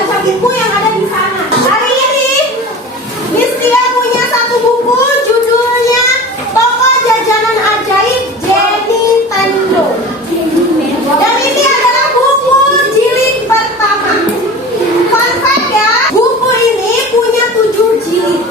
baca buku yang ada di sana. Hari ini Miss Tia punya satu buku, judulnya Toko Jajanan Ajaib Jenny Tendo. Dan ini adalah buku jilid pertama. Fun fact ya, buku ini punya 7 jilid.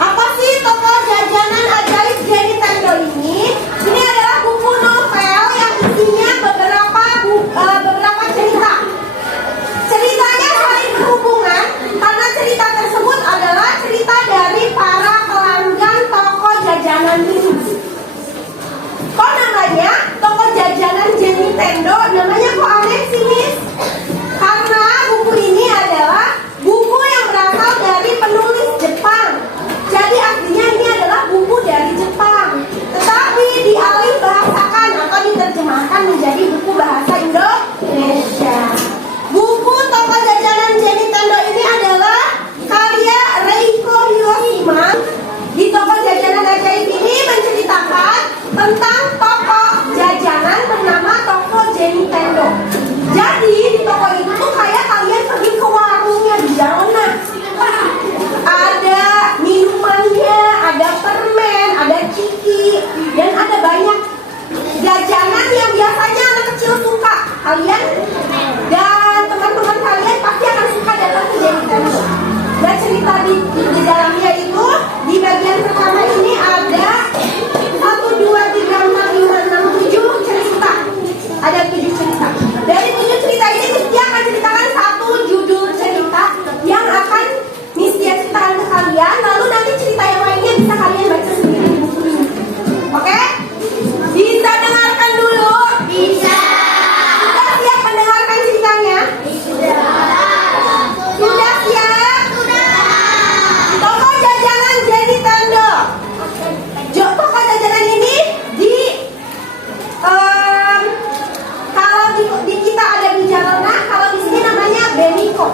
Apa sih Toko Jajanan Ajaib Jenny Tendo ini? Ini adalah buku novel yang isinya beberapa cerita. Ceritanya saling berhubungan karena cerita tersebut adalah cerita dari para pelanggan toko jajanan ini. Kok namanya Toko Jajanan Jenny Tendo? Namanya kok aneh sih, Miss? Karena buku ini adalah buku yang berasal dari penulis Jepang. Jadi artinya ini adalah buku dari Jepang, tetapi dialih bahasakan atau diterjemahkan menjadi buku bahasa Indonesia. Buku Toko Jajanan Jenny Tendo ini adalah karya Reiko Hiroshima. Di Toko Jajanan Ajaib ini menceritakan tentang toko jajanan bernama Toko Jenny Tendo. Jadi di toko itu tuh kayak kalian pergi ke warungnya di jalanan. Ada minumannya, ada permen, ada ciki, dan ada banyak jajanan yang biasanya anak kecil suka. Kalian dan teman-teman kalian pasti akan suka datang ke Jenny Tendo. Dan cerita di dalamnya itu di bagian pertama ini ada 1, 2, 3, 4, 5, 6, 7 cerita. Ada 7 cerita. Dari 7 cerita ini Miss akan ceritakan satu judul cerita yang akan Miss ceritakan ke kalian. Lalu nanti cerita yang lainnya bisa kalian baca sendiri di buku ini. Oke? Bisa dengarkan dulu? Bisa. Sudah siap mendengarkan ceritanya? Sudah siap? Toko Jajanan Jenny Tendo. Toko jajanan ini kalau di kita ada di Jalona, kalau di sini namanya Beniko.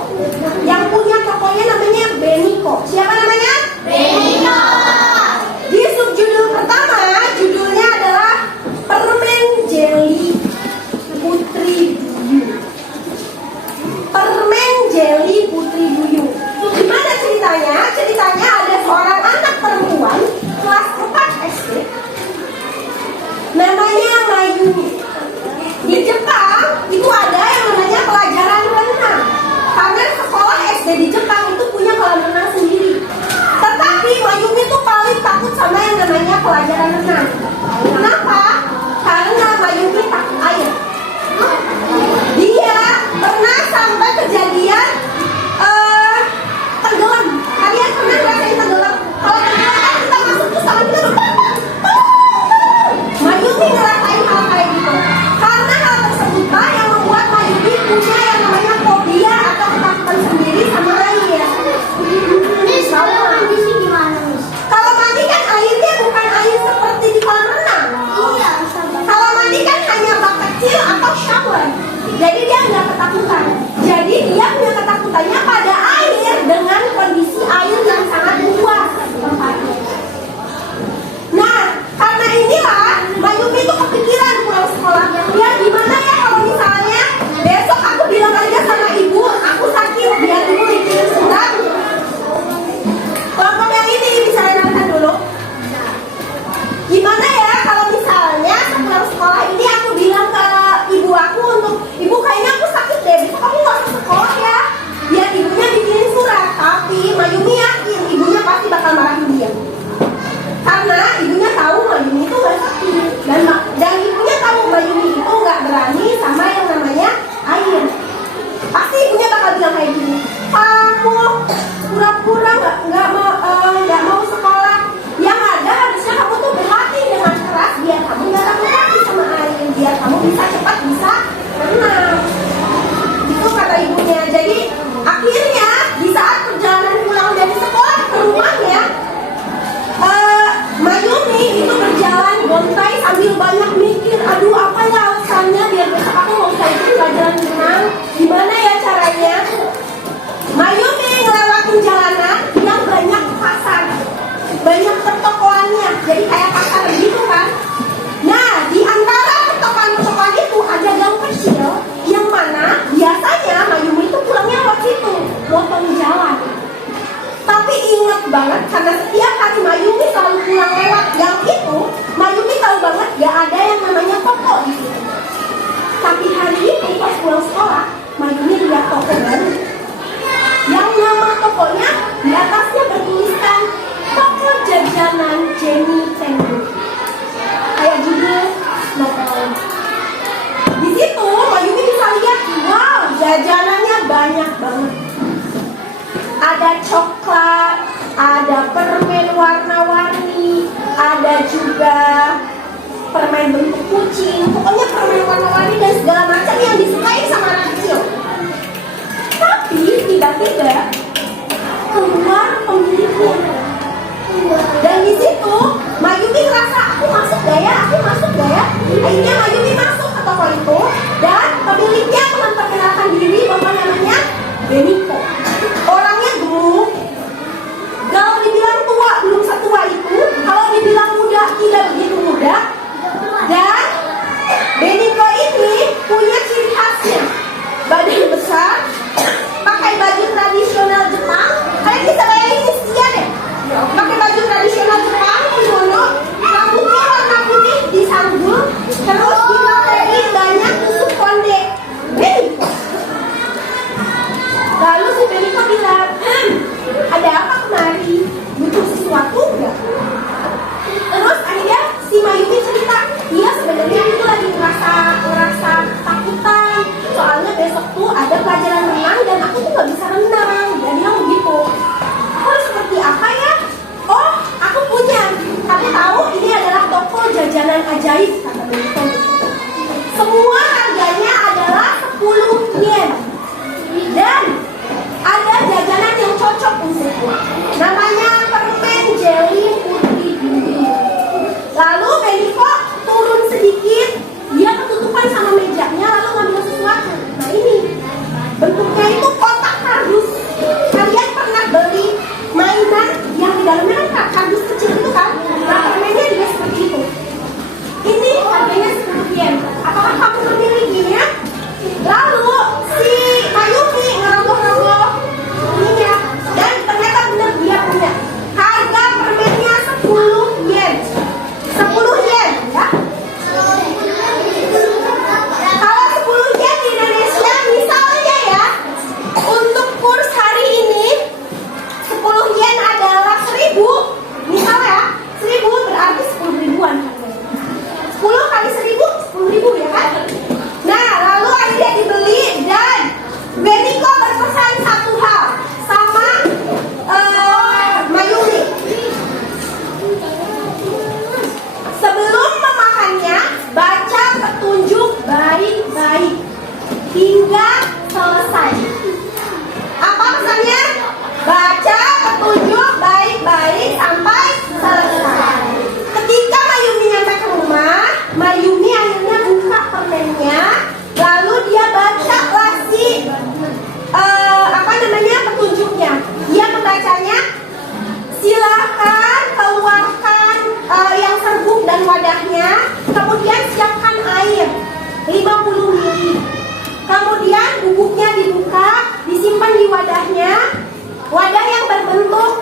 Yang punya tokonya namanya Beniko. Siapa namanya? Beniko. Di subjudul pertama, judulnya adalah Permen Jelly Putri Duyung. Permen Jelly Putri Duyung. Gimana ceritanya? Ceritanya ada seorang anak perempuan kelas 4 SD. Namanya Mayumi. Di Jepang itu ada yang namanya pelajaran renang. Karena sekolah SD di Jepang itu punya kolam renang sendiri. Tetapi Mayumi itu paling takut sama yang namanya pelajaran renang. Kenapa? Karena Mayumi takut air. Dia pernah sampai kejadian tenggelam. Kalian pernah ngerasain tenggelam? Kalau tenggelam kan kita masuk ke tangan kita Mayumi ngerasain hal kayak gitu. banyak banget. Ada coklat, ada permen warna-warni, ada juga permen bentuk kucing. Pokoknya permen warna-warni dan segala macam yang disukai sama anak kecil. Tapi tiba-tiba keluar pemiliknya. Dan di situ Mayumi ngerasa aku masuk gak ya? Akhirnya Mayumi masuk ke toko itu dan pemiliknya memperkenalkan diri bahwa namanya Beniko. Orangnya gemuk. Kalau dibilang tua belum setua itu, kalau dibilang muda tidak begitu muda. Dan Beniko ini punya ciri khasnya, badan besar, pakai baju tradisional Jepang. Kalian bisa bayangin Nistia deh, pakai baju tradisional Jepang, kimono, rambutnya warna putih disanggul, terus dipakai banyak tusuk konde. Beniko. Lalu si Beniko bilang, ada apa kemari? Butuh sesuatu enggak? Terus akhirnya si Mayumi cerita, dia sebenarnya itu lagi ngerasa takutan. Soalnya besok tuh ada pelajaran renang dan aku tuh nggak bisa renang. Dia bilang begitu. Oh seperti apa ya? Oh aku punya. Kamu tahu ini adalah toko jajanan ajaib kata Beniko. Semua harganya adalah 10 yen. Dan ada jajanan yang cocok untukku. Namanya permen jelly putri dulu. Lalu Beniko turun sedikit, dia ketutupan sama mejanya lalu ngambil sesuatu. Nah ini bentuknya itu kotak kardus. Kalian pernah beli mainan yang di dalamnya kan kardus kecil itu kan? Nah permennya juga seperti itu. Ini harganya 10 yen. Apakah kamu memilikinya? Lalu si Mayumi ngerogoh-rogoh ininya dan ternyata benar dia punya. Harga permennya 10 yen. 10 yen ya. Kalau 10 yen di Indonesia misalnya ya, untuk kurs hari ini 10 yen adalah 1000. Misalnya 1000 berarti 10 ribuan. 10 kali 1000 10 ribu ya kan? Nah lalu akhirnya dibeli dan Beniko berpesan satu hal sama Mayumi. Sebelum memakannya, baca petunjuk baik-baik hingga selesai. Apa pesannya? Baca petunjuk baik-baik sampai selesai. Ketika Mayumi nyampe ke rumah, Mayumi akhirnya buka permennya, lalu dia baca lagi petunjuknya. Dia membacanya, silakan keluarkan yang serbuk dan wadahnya, kemudian siapkan air 50 ml. Kemudian bubuknya dibuka, disimpan di wadahnya, wadah yang berbentuk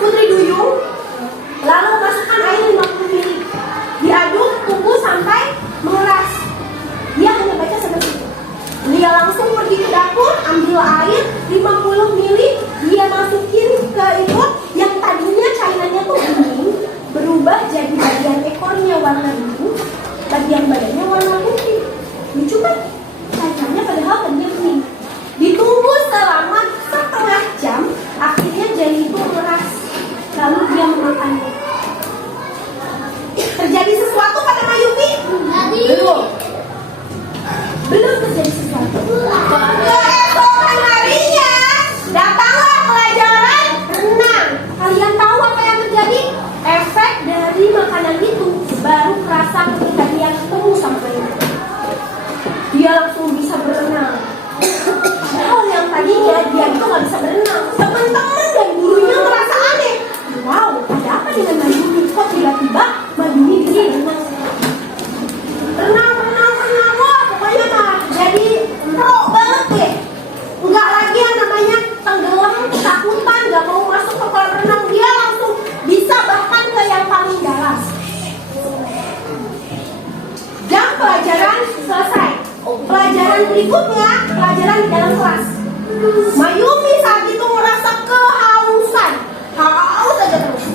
putri duyung. Lalu masukkan air 50 ml. Diaduk, tunggu sampai mengeras. Dia hanya baca seperti itu. Dia langsung pergi ke dapur, ambil air 50 ml, dia masukin ke itu yang tadinya cairannya tuh bening, berubah jadi bagian ekornya warna biru, bagian badannya warna putih. Lucu kan? Cairannya padahal tadinya bening. Ditunggu selama setengah jam, akhirnya jadi itu mengeras. Lalu dia memakannya. Terjadi sesuatu pada Mayumi? Belum terjadi sesuatu. Keesokan harinya datanglah pelajaran renang. Kalian tahu apa yang terjadi? Efek dari makanan itu baru kerasa ketika dia ketemu sama Mayumi. Dia langsung bisa berenang. Padahal yang tadinya dia itu nggak bisa berenang. Teman-teman dan gurunya merasa aneh. Wow, ada apa dengan Mayumi? Kok tiba-tiba Mayumi bisa berenang? Renang, wah pokoknya mah jadi pro banget deh. Enggak lagi yang namanya tenggelam, ketakutan, gak mau masuk ke kolam renang. Dia langsung bisa bahkan ke yang paling dalam. Jam pelajaran selesai. Pelajaran berikutnya, pelajaran di dalam kelas. Mayumi saat itu merasa kehausan. Haus aja terus.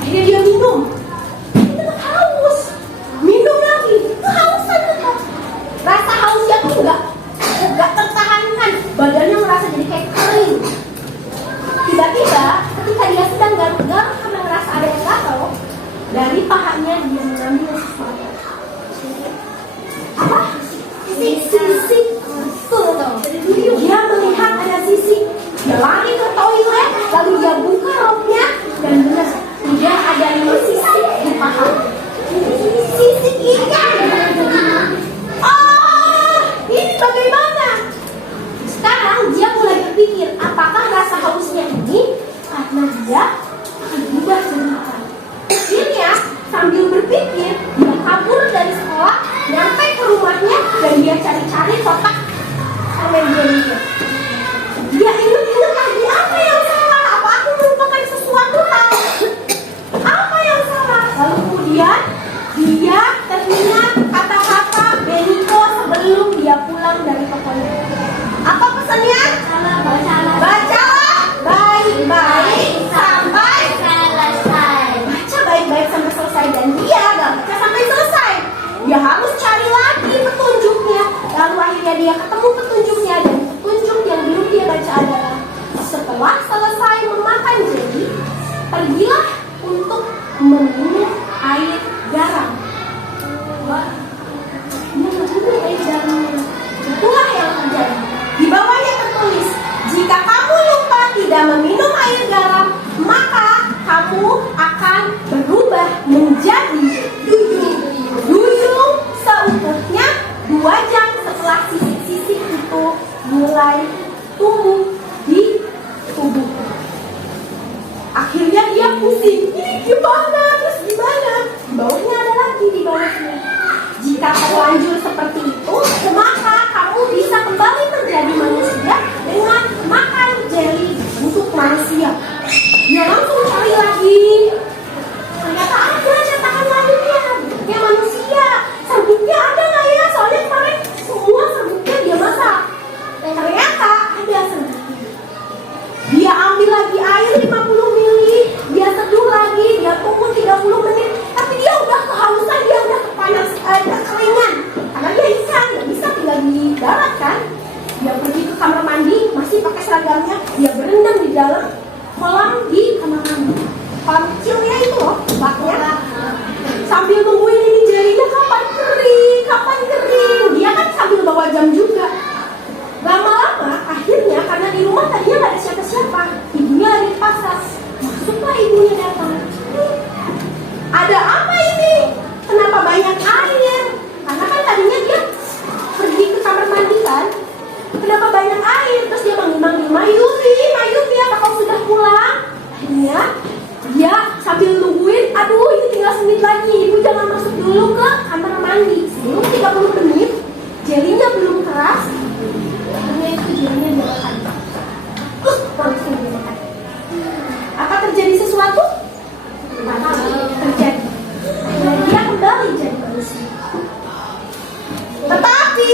Akhirnya dia minum. Dia haus. Minum lagi. Kehausan tetap. Rasa hausnya tuh enggak meminum air garam. Dia meminum air garam. Itulah yang terjadi. Di bawahnya tertulis, jika kamu lupa tidak meminum air garam, maka kamu akan berubah menjadi duyung. Duyung seutuhnya 2 jam setelah sisik-sisik itu mulai tumbuh di tubuh. Akhirnya dia pusing. Ini gimana? Terus gimana? Di bawahnya ada lagi di bawahnya. Jika terlanjur seperti itu, maka kamu bisa kembali menjadi manusia dengan makan jeli untuk manusia. Dia langsung cari lagi. Ternyata ada cetakan lainnya. Kayak manusia. Serbuknya ada nggak ya? Soalnya kemarin semua serbuknya dia masak. Ternyata ada serbuknya. Dia ambil lagi air 50 mili. Dia seduh lagi. Dia tunggu 30 menit. Tapi dia udah kehausan. Dia udah kekeringan. Karena dia ikan. Nggak bisa tinggal di darat kan. Dia pergi ke kamar mandi. Masih pakai seragamnya. Dia berendam di dalam kolam di kamar mandi. Kolam kecilnya itu loh. Baknya. Sambil nungguin ini jelinya kapan kering. Kapan kering. Dia kan sambil bawa jam juga. Lama-lama akhirnya karena di rumah tadinya gak ada siapa-siapa, ibunya lagi di pasar. Masuklah ibunya datang. Ada apa ini? Kenapa banyak air? Karena kan tadinya dia pergi ke kamar mandi kan. Kenapa banyak air? Terus dia manggil-manggil, Mayumi, apa kau sudah pulang? Akhirnya dia sambil nungguin, aduh ini tinggal semenit lagi, ibu jangan masuk dulu ke kamar mandi. Sebelum 30 menit, jelinya belum keras. Akhirnya itu jelinya dia makan. Langsung dia makan. Apa terjadi sesuatu? Terjadi. Dan dia kembali jadi manusia. Tetapi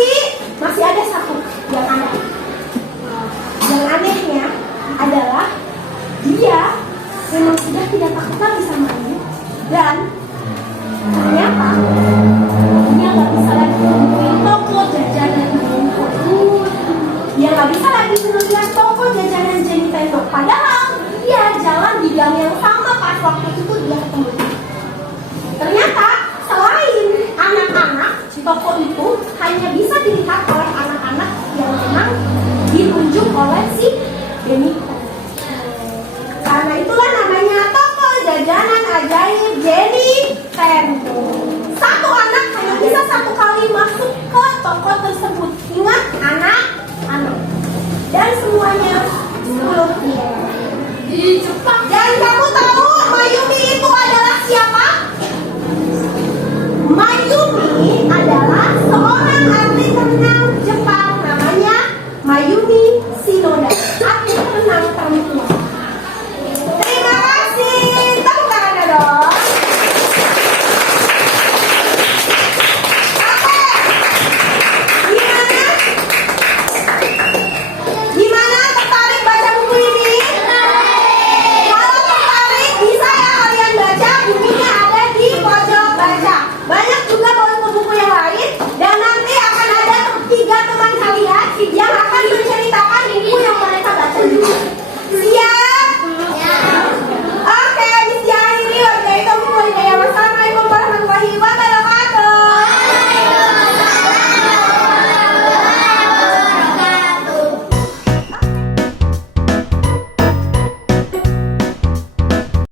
masih ada satu yang aneh. Yang anehnya adalah dia memang sudah tidak takut lagi sama ibu. Dan ternyata dia nggak bisa lagi menemukan toko jajanan Nintendo. Dia nggak bisa lagi menemukan toko jajanan Nintendo. Padahal dia jalan di gang yang sama pas waktu itu dia ketemu. Ternyata selain anak-anak, toko itu hanya bisa dilihat oleh anak-anak yang memang ditunjuk oleh si Benito. Karena itulah namanya toko jajanan ajaib Nintendo. Satu anak hanya bisa 1 kali masuk ke toko tersebut. Ingat, anak-anak. Dan semuanya 10 di Jepang. Dan kamu tahu Mayumi itu adalah siapa? Mayumi adalah seorang artis terkenal Jepang namanya Mayumi Shimada.